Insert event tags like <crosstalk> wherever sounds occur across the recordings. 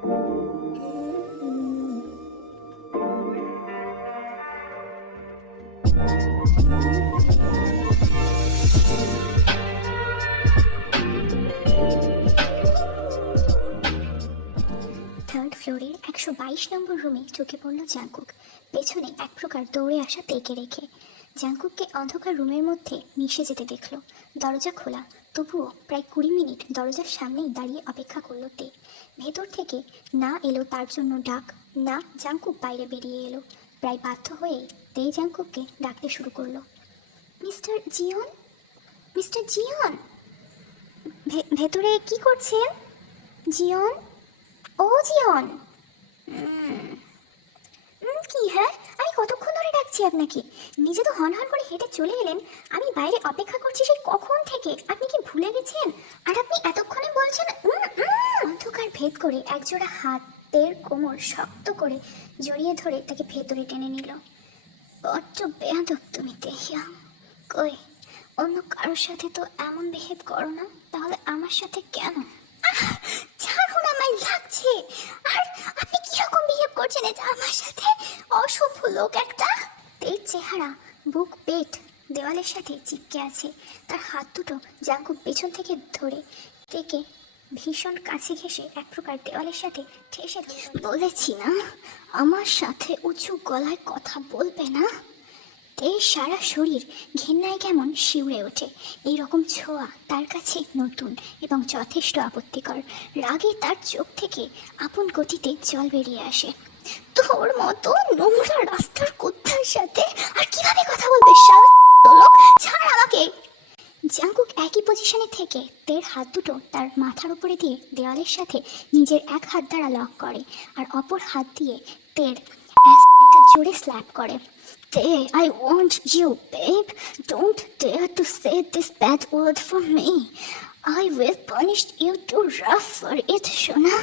Third ফ্লোরের একশো বাইশ নম্বর রুমে চোখে পড়ল জাঙ্কুক। পেছনে এক প্রকার দৌড়ে আসা তেকে রেখে। জাঙ্কুককে অন্ধকার রুমের মধ্যে মিশে যেতে দেখল। দরজা খোলা। তবুও প্রায় কুড়ি মিনিট দরজার সামনেই দাঁড়িয়ে অপেক্ষা করল তে। ভেতর থেকে না এলো তার জন্য ডাক, না জাঙ্কুক বাইরে বেরিয়ে এলো। প্রায় বাধ্য হয়ে তে জাঙ্কুককে ডাকতে শুরু করল। Mister Jeon? Mister Jeon? ভেতরে কি করছেন জিয়ন? ও জিয়ন! কি হ্যাঁ? আমি ধরে ডাকছি আপনাকে নিজে তো হন হন করে হেঁটে চলে এলেন। আমি বাইরে অপেক্ষা করছি সেই কখন থেকে? আপনি কি ভুলে গেছেন? আর আপনি এতক্ষণে বলছেন অন্ধকার ভেদ করে একজোড়া হাতের কোমর শক্ত করে জড়িয়ে ধরে তাকে ভেতরে টেনে নিল। বড্ড বেয়াদব তুমি দেখিয়া কই, অন্য কারোর সাথে তো এমন বিহেভ করো না, তাহলে আমার সাথে কেন? ছাড়ুন আমায়, লাগছে। আর আপনি কীরকম বিহেভ করছেন? এটা আমার সাথে অশুভ লোক একটা। তের চেহারা, বুক, পেট, দেওয়ালের সাথে চিপকে আছে। তার হাত দুটো জাঙ্কুক পেছন থেকে ধরে থেকে ভীষণ কাছে ঘেসে এক প্রকার দেওয়ালের সাথে ঠেসে বলেছি না? আমার সাথে উঁচু গলায় কথা বলবে না? তে সারা শরীর ঘেন্নায় কেমন শিউরে ওঠে। এই রকম ছোঁয়া তার কাছে নতুন এবং যথেষ্ট আপত্তিকর। রাগে তার চোখ থেকে আপন গতিতে জল বেরিয়ে আসে। তোর মতো নোংরা রাস্তার কুত্তার সাথে আর কীভাবে কথা বলবে ছাড় আমাকে। জাঙ্কুক একই পজিশনে থেকে তের হাত দুটো তার মাথার উপরে দিয়ে দেওয়ালের সাথে নিজের এক হাত দ্বারা লক করে আর অপর হাত দিয়ে তের জোরে স্ল্যাপ করে। তে I want you babe don't dare to say this bad word for me I will punish you too rough for it সোনা।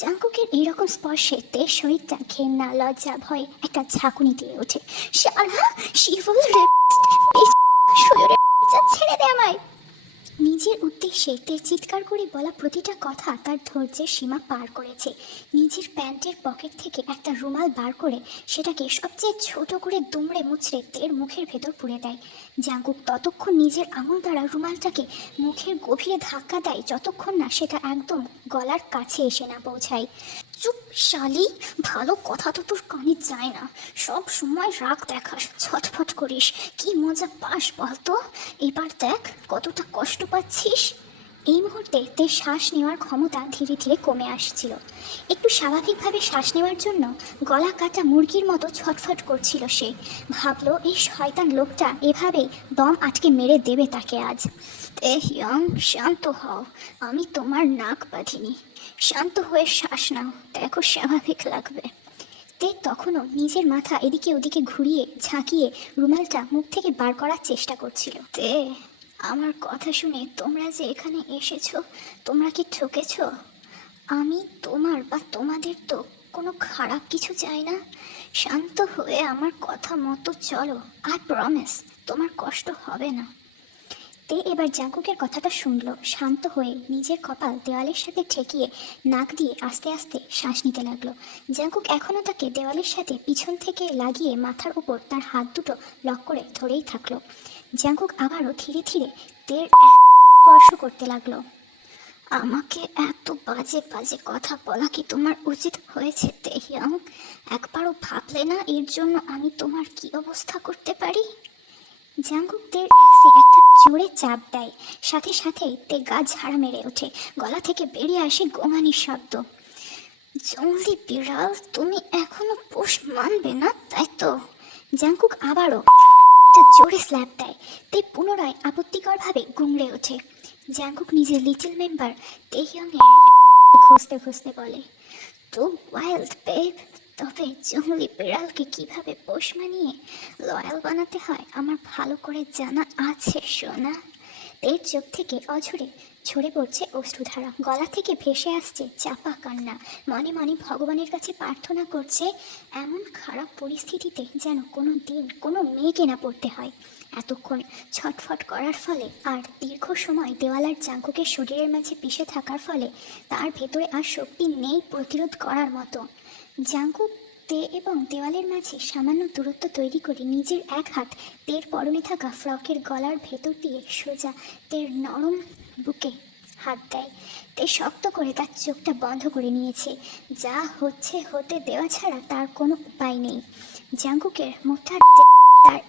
জাঙ্কুকের এইরকম স্পর্শে তে শরীরটা ঘেন্না, লজ্জা, ভয় একটা ঝাঁকুনি দিয়ে ওঠে। শালা শিবল রে ছেড়ে দে আমায়। নিজের উদ্দেশ্যে তের চিৎকার করে বলা প্রতিটা কথা তার ধৈর্যের সীমা পার করেছে। নিজের প্যান্টের পকেট থেকে একটা রুমাল বার করে সেটাকে সবচেয়ে ছোট করে দুমড়ে মুচড়ে তের মুখের ভেতর পুড়ে দেয়। জাঙ্গুক ততক্ষণ নিজের আঙুল দ্বারা রুমালটাকে মুখের গভীরে ধাক্কা দেয়, যতক্ষণ না সেটা একদম গলার কাছে এসে না পৌঁছায়। চুপ শালি ভালো কথা তো তোর কানে যায় না। সব সময় রাগ দেখাস, ছটফট করিস। কি মজা পাস বলতো? এবার দেখ কতটা কষ্ট পাচ্ছিস। এই মুহূর্তে তে শ্বাস নেওয়ার ক্ষমতা ধীরে ধীরে কমে আসছিল। একটু স্বাভাবিকভাবে শ্বাস নেওয়ার জন্য গলা কাটা মুরগির মতো ছটফট করছিল সে। ভাবলো, এই শয়তান লোকটা এভাবেই দম আটকে মেরে দেবে তাকে আজ। এ ইয়ং শান্ত হও। আমি তোমার নাক বাঁধিনি। শান্ত হয়ে শ্বাস নাও। দেখো স্বাভাবিক লাগবে। তে তখনও নিজের মাথা এদিকে ওদিকে ঘুরিয়ে ঝাঁকিয়ে রুমালটা মুখ থেকে বার করার চেষ্টা করছিল। তে আমার কথা শুনে তোমরা যে এখানে এসেছ, তোমরা কি ঠকেছ? আমি তোমার বা তোমাদের তো কোনো খারাপ কিছু চাই না। শান্ত হয়ে আমার কথা মতো চলো আর প্রমিস তোমার কষ্ট হবে না। তে এবার জাঙ্কুকের কথাটা শুনল, শান্ত হয়ে নিজের কপাল দেওয়ালের সাথে ঠেকিয়ে নাক দিয়ে আস্তে আস্তে শ্বাস নিতে লাগল। জাঙ্কুক এখনও তাকে দেওয়ালের সাথে পিছন থেকে লাগিয়ে মাথার উপর তার হাত দুটো লক করে ধরেই থাকল। জাঙ্কুক আবারও ধীরে ধীরে তের স্পর্শ করতে লাগল। আমাকে এত বাজে বাজে কথা বলা কি তোমার উচিত হয়েছে তেহিয়াং একবারও ভাবলে না এর জন্য আমি তোমার কি অবস্থা করতে পারি? জাঙ্গুকদের একটা জোরে চাপ দেয়। সাথে সাথেই তে গা ঝাড়া মেরে ওঠে। গলা থেকে বেরিয়ে আসে গোঙানির শব্দ। জঙ্গলি বিড়াল, তুমি এখনও পোষ মানবে না, তাই তো? জাঙ্কুক আবারও একটা জোরে স্ল্যাপ দেয়। তে পুনরায় আপত্তিকরভাবে গুমড়ে ওঠে। জ্যাংকুক নিজের লিটল মেম্বার তেহিয়ংয়ের খুঁজতে খুঁজতে বলে, তো ওয়াইল্ড বেব তবে জঙ্গলি বিড়ালকে কীভাবে পোষ মানিয়ে লয়াল বানাতে হয়? আমার ভালো করে জানা আছে, সোনা। তের চোখ থেকে অঝরে ঝরে পড়ছে অশ্রুধারা। গলা থেকে ভেসে আসছে চাপা কান্না। মনে মনে ভগবানের কাছে প্রার্থনা করছে, এমন খারাপ পরিস্থিতিতে যেন কোনো দিন কোনো মেয়েকে না পড়তে হয়। এতক্ষণ ছটফট করার ফলে আর দীর্ঘ সময় দেওয়ালার জাঙ্কুকের শরীরের মাঝে পিষে থাকার ফলে তার ভেতরে আর শক্তি নেই প্রতিরোধ করার মতো। জাঙ্কুক তে এবং দেওয়ালের মাঝে সামান্য দূরত্ব তৈরি করে নিজের এক হাত তের পরনে থাকা ফ্রকের গলার ভেতর দিয়ে সোজা তের নরম বুকে হাত দেয়। তে শক্ত করে তার চোখটা বন্ধ করে নিয়েছে। যা হচ্ছে হতে দেওয়া ছাড়া তার কোনো উপায় নেই। জাঙ্কুকের মুঠটা তার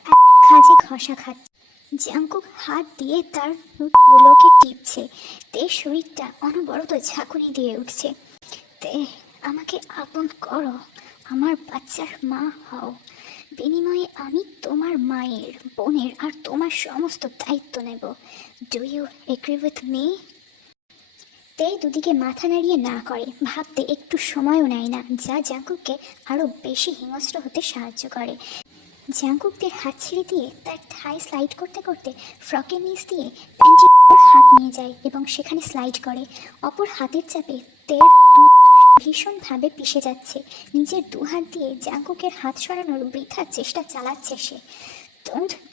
খাজে ঘষা খাচ্ছে। জাঙ্কুক হাত দিয়ে তার নুটগুলোকে টিপছে। তে শরীরটা অনবরত ঝাঁকুনি দিয়ে উঠছে। তে, আমাকে আপন করো। আমার বাচ্চার মা হও। বিনিময়ে আমি তোমার মায়ের, বোনের আর তোমার সমস্ত দায়িত্ব নেব। Do you agree with me তে দুদিকে মাথা নাড়িয়ে না করে। ভাবতে একটু সময়ও নেয় না, যা জাঙ্কুককে আরও বেশি হিংস্র হতে সাহায্য করে। জাঙ্কুকদের হাত ছেড়ে দিয়ে তার থাই স্লাইড করতে করতে ফ্রকের নিচ দিয়ে প্যান্টের হাত নিয়ে যায় এবং সেখানে স্লাইড করে। অপর হাতের চাপে তের ভীষণভাবে পিষে যাচ্ছে। নিজের দু হাত দিয়ে জাঙ্কুকের হাত সরানোর বৃথার চেষ্টা চালাচ্ছে সে।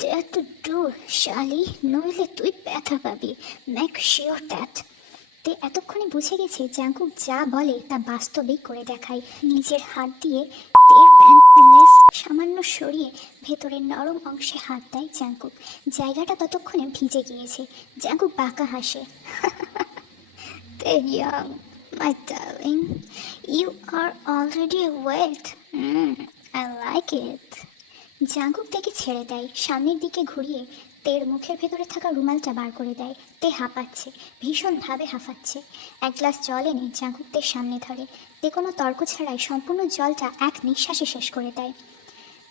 ডেয়ার টু ডু শালি, নইলে তুই ব্যথা পাবি। মেক শিওর দ্যাট তে এতক্ষণে বুঝে গেছে জাঙ্কুক যা বলে তা বাস্তবেই করে দেখায়। নিজের হাত দিয়ে সামান্য সরিয়ে ভেতরের নরম অংশে হাত দেয় জাঙ্কুক। জায়গাটা ততক্ষণে ভিজে গিয়েছে। জাঙ্কুক বাঁকা হাসে। <laughs> তে young my darling you are already wet I like it Jungkook তাকে ছেড়ে দেয়, সামনের দিকে ঘুরিয়ে তের মুখের ভেতরে থাকা রুমালটা বার করে দেয়। তে হাঁপাচ্ছে, ভীষণভাবে হাঁফাচ্ছে এক গ্লাস জল এনে জাঙ্কুক তের সামনে ধরে। তে কোনো তর্ক ছাড়াই সম্পূর্ণ জলটা এক নিঃশ্বাসে শেষ করে দেয়।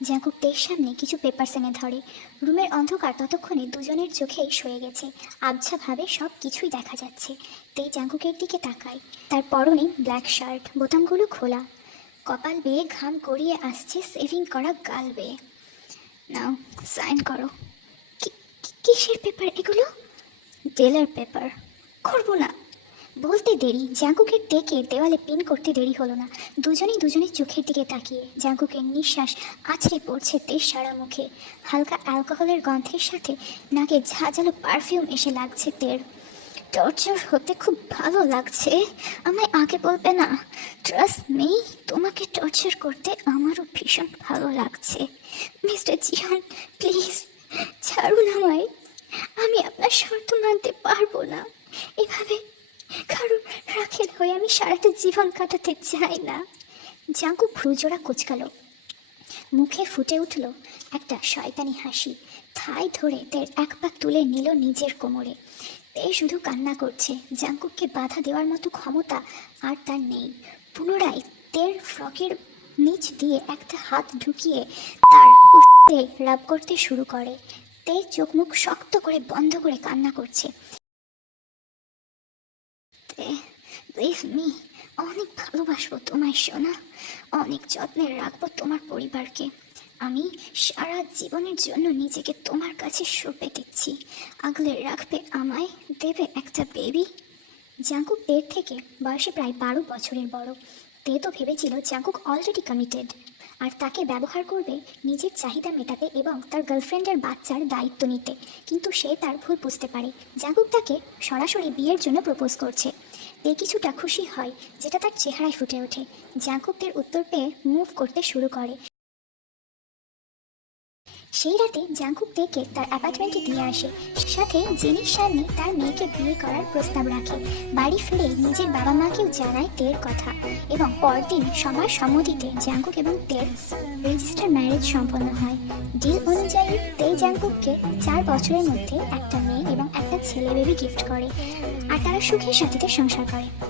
জাঙ্কুক তের সামনে কিছু পেপার এনে ধরে। রুমের অন্ধকার ততক্ষণে দুজনের চোখেই সয়ে গেছে। আবছাভাবে সব কিছুই দেখা যাচ্ছে। তে জাঙ্কুকের দিকে তাকায়। তার পরনে ব্ল্যাক শার্ট বোতামগুলো খোলা। কপাল বেয়ে ঘাম গড়িয়ে আসছে সেভিং করা গাল বেয়ে। নাও সাইন করো। কিসের পেপার এগুলো? ডেলের পেপার করব না। বলতে দেরি। জাঙ্কুকের ডেকে দেওয়ালে পিন করতে দেরি হলো না। দুজনেই দুজনের চোখের দিকে তাকিয়ে জাঙ্কুকের নিঃশ্বাস আছড়ে পড়ছে তেজ সারা মুখে। হালকা অ্যালকোহলের গন্ধের সাথে নাকে ঝাঁঝালো পারফিউম এসে লাগছে তের। টর্চার হতে খুব ভালো লাগছে। আমায় আগে বলবে না। ট্রাস্ট মি, তোমাকে টর্চার করতে আমারও ভীষণ ভালো লাগছে। মিস্টার জিহান প্লিজ, ছাড়ুন আমায়। আমি আপনার শর্ত মানতে পারব না। এভাবে কারণ রাখেল হয়ে আমি সারাটা জীবন কাটাতে চাই না। জাঙ্কু ভ্রুজোড়া কুচকালো। মুখে ফুটে উঠল একটা শয়তানি হাসি। থাই ধরে তের এক পা তুলে নিল নিজের কোমরে। তে শুধু কান্না করছে। জাঙ্কুককে বাধা দেওয়ার মতো ক্ষমতা আর তার নেই। পুনরায় তের ফ্রকের নিচ দিয়ে একটা হাত ঢুকিয়ে তার রাব করতে শুরু করে। তে চোখ মুখ শক্ত করে বন্ধ করে কান্না করছে। লিভ মি অনেক ভালোবাসবো তোমায়, সোনা। অনেক যত্নে রাখব তোমার পরিবারকে। আমি সারা জীবনের জন্য নিজেকে তোমার কাছে সঁপে দিচ্ছি। আগলে রাখবে আমায়, দেবে একটা বেবি জাঙ্কুক তের থেকে বয়সে প্রায় বারো বছরের বড়। তে তো ভেবেছিল জাঙ্কুক অলরেডি কমিটেড আর তাকে ব্যবহার করবে নিজের চাহিদা মেটাতে এবং তার গার্লফ্রেন্ডের বাচ্চার দায়িত্ব নিতে। কিন্তু সে তার ভুল বুঝতে পারে। জাঙ্কুক তাকে সরাসরি বিয়ের জন্য প্রপোজ করছে। তে কিছুটা খুশি হয়, যেটা তার চেহারায় ফুটে ওঠে। জাঙ্কুকদের উত্তর পেয়ে মুভ করতে শুরু করে। সেই রাতে জাঙ্কুক তেকে তার অ্যাপার্টমেন্টে দিয়ে আসে। সাথে জেনির সামনে তার মেয়েকে বিয়ে করার প্রস্তাব রাখে। বাড়ি ফিরে নিজের বাবা মাকেও জানায় তের কথা এবং পরদিন সবার সম্মতিতে জাঙ্কুক এবং তের রেজিস্টার ম্যারেজ সম্পন্ন হয়। ডিল অনুযায়ী, তে জাঙ্কুককে চার বছরের মধ্যে একটা মেয়ে এবং একটা ছেলে বেবি গিফট করে। আর তারা সুখে সাথীতে সংসার করে।